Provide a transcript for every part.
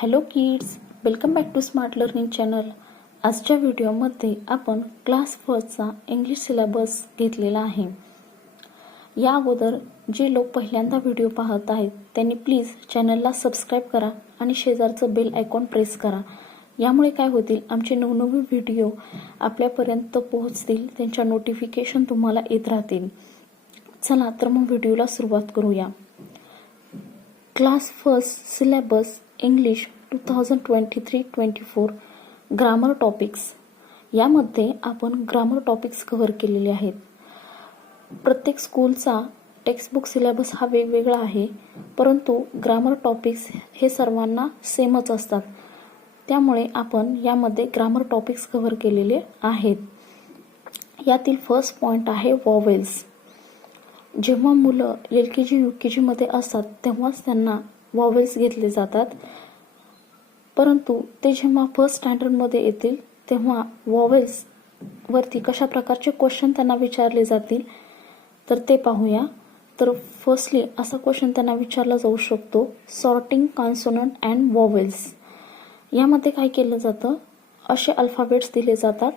Hello kids, welcome back to smart learning channel. आजच्या व्हिडिओमध्ये आपण क्लास फर्स्टचा इंग्लिश सिलेबस घेतलेला आहे. या अगोदर जे लोक पहिल्यांदा व्हिडिओ पाहत आहेत त्यांनी प्लीज चॅनलला सबस्क्राईब करा आणि शेजारचं बेल आयकॉन प्रेस करा. यामुळे काय होतील, आमचे नवनवीन व्हिडिओ आपल्यापर्यंत पोहोचतील, त्यांच्या नोटिफिकेशन तुम्हाला येत राहतील. चला तर मग व्हिडिओला सुरुवात करूया. Class first syllabus English 2023-24 grammar topics. यामध्ये आपण ग्रामर टॉपिक्स कव्हर केलेले आहेत. प्रत्येक स्कूलचा टेक्स्टबुक सिलेबस हा वेगवेगळा आहे, परंतु ग्रामर टॉपिक्स हे सर्वांना सेमच असतात. त्यामुळे आपण यामध्ये ग्रामर टॉपिक्स कव्हर केलेले आहेत. यातील फर्स्ट पॉइंट आहे वॉवेल्स. जेव्हा मुलं LKG UKG मध्ये असतात तेव्हाच त्यांना वॉवेल्स घेतले जातात, परंतु ते जेव्हा फर्स्ट स्टँडर्डमध्ये येतील तेव्हा वॉवेल्स वरती कशा प्रकारचे क्वेश्चन त्यांना विचारले जातील तर ते पाहूया. तर फर्स्टली असा क्वेश्चन त्यांना विचारला जाऊ शकतो, सॉर्टिंग कॉन्सोनंट अँड वॉवेल्स. यामध्ये काय केलं जातं, असे अल्फाबेट्स दिले जातात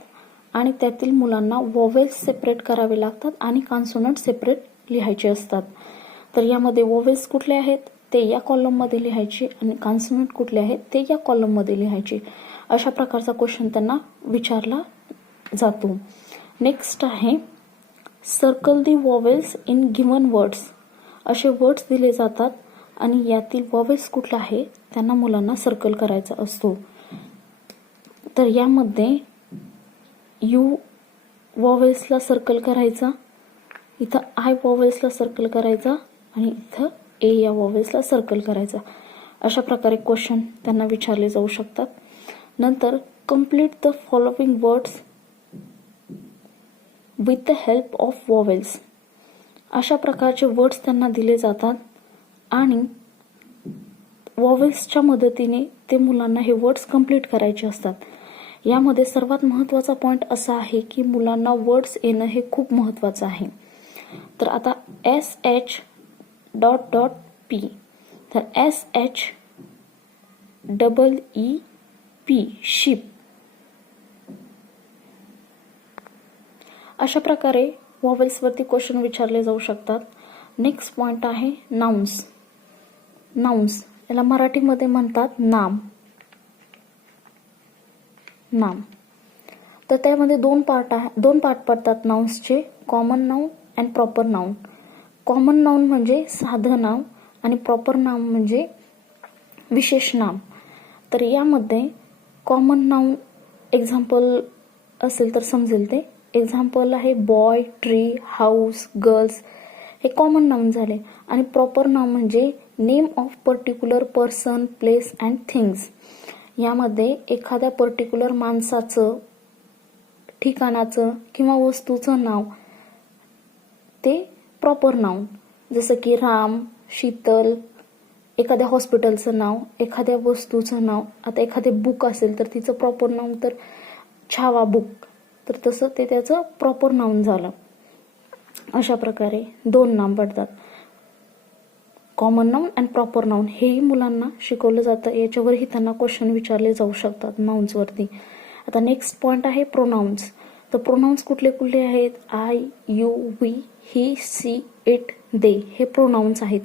आणि त्यातील मुलांना वॉवेल्स सेपरेट करावे लागतात आणि कॉन्सोनंट सेपरेट लिहायचे असतात. तर यामध्ये वॉवेल्स कुठले आहेत ते या कॉलममध्ये लिहायचे आणि कॉन्सोनंट कुठले आहेत ते या कॉलममध्ये लिहायचे. अशा प्रकारचा क्वेश्चन त्यांना विचारला जातो. नेक्स्ट आहे circle the vowels in given words. असे वर्ड्स दिले जातात आणि यातील वॉवेल्स कुठला आहे त्यांना मुलांना सर्कल करायचा असतो. तर यामध्ये यू वॉवेल्सला सर्कल करायचा, इथं आय वॉवेल्सला सर्कल करायचा आणि इथं ए या वॉवेल्सला सर्कल करायचा. अशा प्रकारे क्वेश्चन त्यांना विचारले जाऊ शकतात. नंतर complete the following words with the help of vowels. अशा प्रकारचे वर्ड्स त्यांना दिले जातात आणि वॉवेल्सच्या मदतीने ते मुलांना हे वर्ड्स कंप्लीट करायचे असतात. यामध्ये सर्वात महत्त्वाचा पॉइंट असा आहे की मुलांना वर्ड्स येणं हे खूप महत्त्वाचं आहे. तर आता SH डॉट डॉट P, तर SHEEP शीप. अशा प्रकारे वॉवेल्सवरती क्वेश्चन विचारले जाऊ शकतात. नेक्स्ट पॉइंट आहे नाउन्स. नाउन्स याला मराठीमध्ये म्हणतात नाम. तर त्यामध्ये दोन पार्ट पडतात नाउन्सचे, common noun and proper noun. Common noun म्हणजे साधं नाव आणि प्रॉपर नाम म्हणजे विशेष नाम. तर यामध्ये कॉमन नाउन एक्झाम्पल असेल तर समजेल ते. एक्झाम्पल आहे बॉय, ट्री, हाऊस, गर्ल्स. हे कॉमन नाउन झाले. आणि प्रॉपर नाउन म्हणजे name of particular person, place and things. यामध्ये एखाद्या पर्टिक्युलर माणसाचं, ठिकाणाचं किंवा वस्तूचं नाव ते प्रॉपर नाउन. जसं की राम, शीतल, एखाद्या हॉस्पिटलचं नाव, एखाद्या वस्तूचं नाव. आता एखादे बुक असेल तर तिचं प्रॉपर नाउन तर छावा बुक, तर तसं ते त्याचं प्रॉपर नाउन झालं. अशा प्रकारे दोन नाम पडतात, common noun and proper noun. हेही मुलांना शिकवलं जातं. याच्यावरही त्यांना क्वेश्चन विचारले जाऊ शकतात नाउन्सवरती. आता नेक्स्ट पॉइंट आहे प्रोनाउन्स. तर प्रोनाउन्स कुठले कुठले आहेत, I, you, we, he, she, it, they हे प्रोनाउन्स आहेत.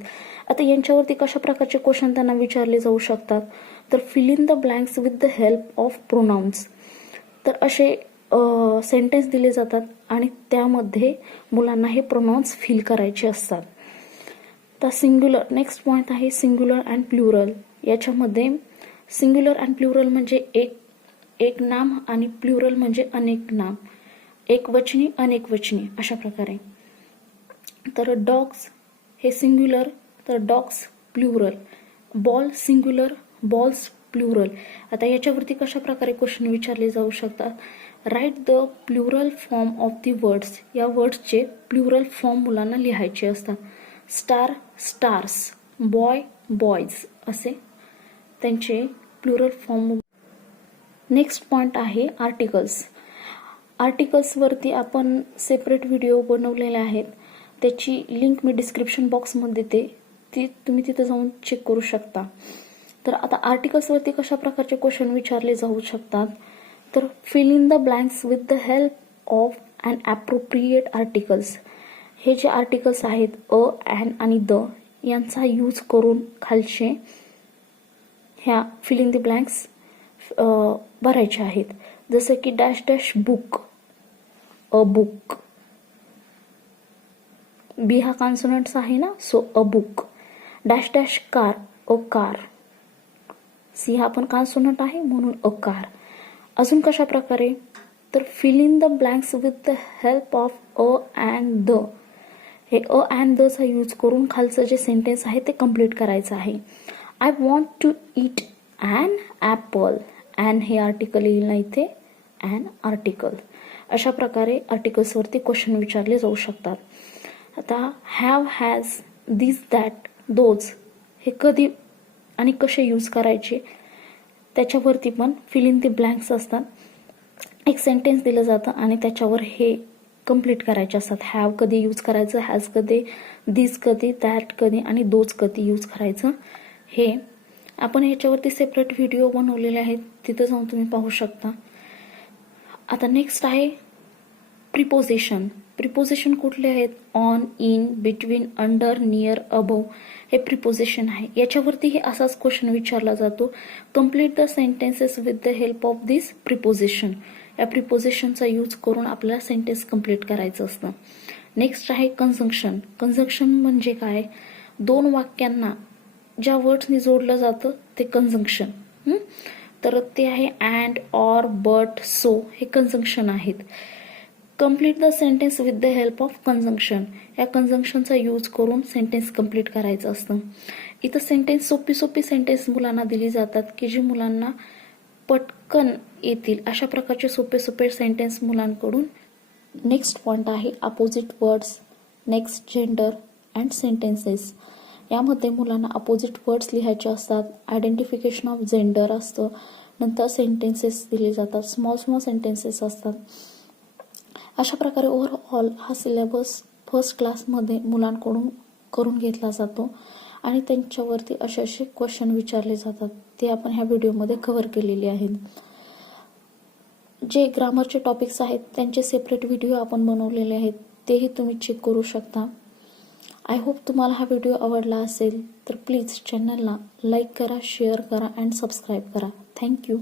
आता यांच्यावरती कशा प्रकारचे क्वेश्चन त्यांना विचारले जाऊ शकतात, तर fill in the blanks with the help of pronouns. तर असे सेंटेन्स दिले जातात आणि त्यामध्ये मुलांना हे प्रोनाउन्स फिल करायचे असतात. तर सिंग्युलर, नेक्स्ट पॉइंट आहे सिंग्युलर अँड प्लुरल. याच्यामध्ये सिंग्युलर अँड प्लुरल म्हणजे एक नाम आणि प्लुरल म्हणजे अनेक नाम, एकवचनी अनेकवचनी अशा प्रकारे. तर डॉग्स हे सिंग्युलर, तर dogs plural. Ball singular, balls plural. आता याच्यावरती कशा प्रकारे क्वेश्चन विचारले जाऊ शकतात, write the plural form of the words. या वर्ड्सचे प्लुरल फॉर्म मुलांना लिहायचे असतात. स्टार, स्टार्स, बॉय, बॉयज असे त्यांचे प्लुरल फॉर्म. नेक्स्ट पॉइंट आहे आर्टिकल्स. आर्टिकल्सवरती आपण सेपरेट व्हिडिओ बनवलेले आहेत, त्याची लिंक मी डिस्क्रिप्शन बॉक्समध्ये देते, ती तुम्ही तिथं जाऊन चेक करू शकता. तर आता आर्टिकल्सवरती कशा प्रकारचे क्वेश्चन विचारले जाऊ शकतात, तर fill in the blanks with the help of and appropriate articles. हे जे आर्टिकल्स आहेत अ, अँड आणि द यांचा यूज करून खालचे ह्या फिल इन द ब्लँक्स भरायचे आहेत. जसं की dash dash book, a book. B हा कॉन्सोनंट्स आहे ना, so a book. Dash dash car, a car. C हा पण कॉन्सोनंट आहे म्हणून अ कार. अजून कशा प्रकारे, तर fill in the blanks with the help of a and the. हे अ अँड द चा यूज करून खालचं जे सेंटेन्स आहे ते कम्प्लीट करायचं आहे. I want to eat an apple. And हे आर्टिकल येईल ना इथे, ॲन आर्टिकल. अशा प्रकारे आर्टिकल्सवरती क्वेश्चन विचारले जाऊ शकतात. आता have, has, this, that, those हे कधी आणि कसे यूज करायचे त्याच्यावरती पण फिल इन द ब्लँक्स असतात. एक सेंटेन्स दिलं जातं आणि त्याच्यावर हे कंप्लीट करायचे असतात. हॅव कधी यूज करायचं, हॅज कधी, दिस कधी, दॅट कधी आणि दोज कधी यूज करायचं. हे आपण ह्याच्यावरती सेपरेट व्हिडिओ बनवलेले आहेत, तिथं जाऊन तुम्ही पाहू शकता. आता नेक्स्ट आहे प्रिपोजिशन. प्रिपोजिशन कुठले आहेत, on, in, between, under, near, above हे प्रिपोजिशन आहे. याच्यावरती असाच क्वेश्चन विचारला जातो, complete the sentences with the help of this preposition. या प्रिपोजिशनचा यूज करून आपल्याला सेंटेन्स कम्प्लीट करायचं असतं. नेक्स्ट आहे कंजंक्शन. कंजंक्शन म्हणजे काय, दोन वाक्यांना ज्या वर्ड्सनी जोडलं जातं ते कंजंक्शन. तर ते आहे अँड, ऑर, बट, सो हे कंजंक्शन आहेत. Complete the sentence with the help of conjunction. या कंजंक्शनचा यूज करून सेंटेन्स कम्प्लीट करायचं असतं. इथं सेंटेन्स सोपी सेंटेन्स मुलांना दिली जातात की जी मुलांना पटकन येतील अशा प्रकारचे सोपे सेंटेन्स मुलांकडून. नेक्स्ट पॉइंट आहे opposite words, next gender and sentences. यामध्ये मुलांना अपोजिट वर्ड्स लिहायचे असतात, आयडेंटिफिकेशन ऑफ जेंडर असतं, नंतर सेंटेन्सेस दिले जातात, स्मॉल सेंटेन्सेस असतात. अशा प्रकारे ओव्हरऑल हा सिलेबस फर्स्ट क्लासमध्ये मुलांकडून करून घेतला जातो आणि त्यांच्यावरती असे क्वेश्चन विचारले जातात. ते आपण ह्या व्हिडिओमध्ये कव्हर केलेले आहेत. जे ग्रामरचे टॉपिक्स आहेत त्यांचे सेपरेट व्हिडिओ आपण बनवलेले आहेत, तेही तुम्ही चेक करू शकता. आय होप तुम्हाला हा व्हिडिओ आवडला असेल तर प्लीज चॅनलला लाईक करा, शेअर करा अँड सबस्क्राईब करा. थँक्यू.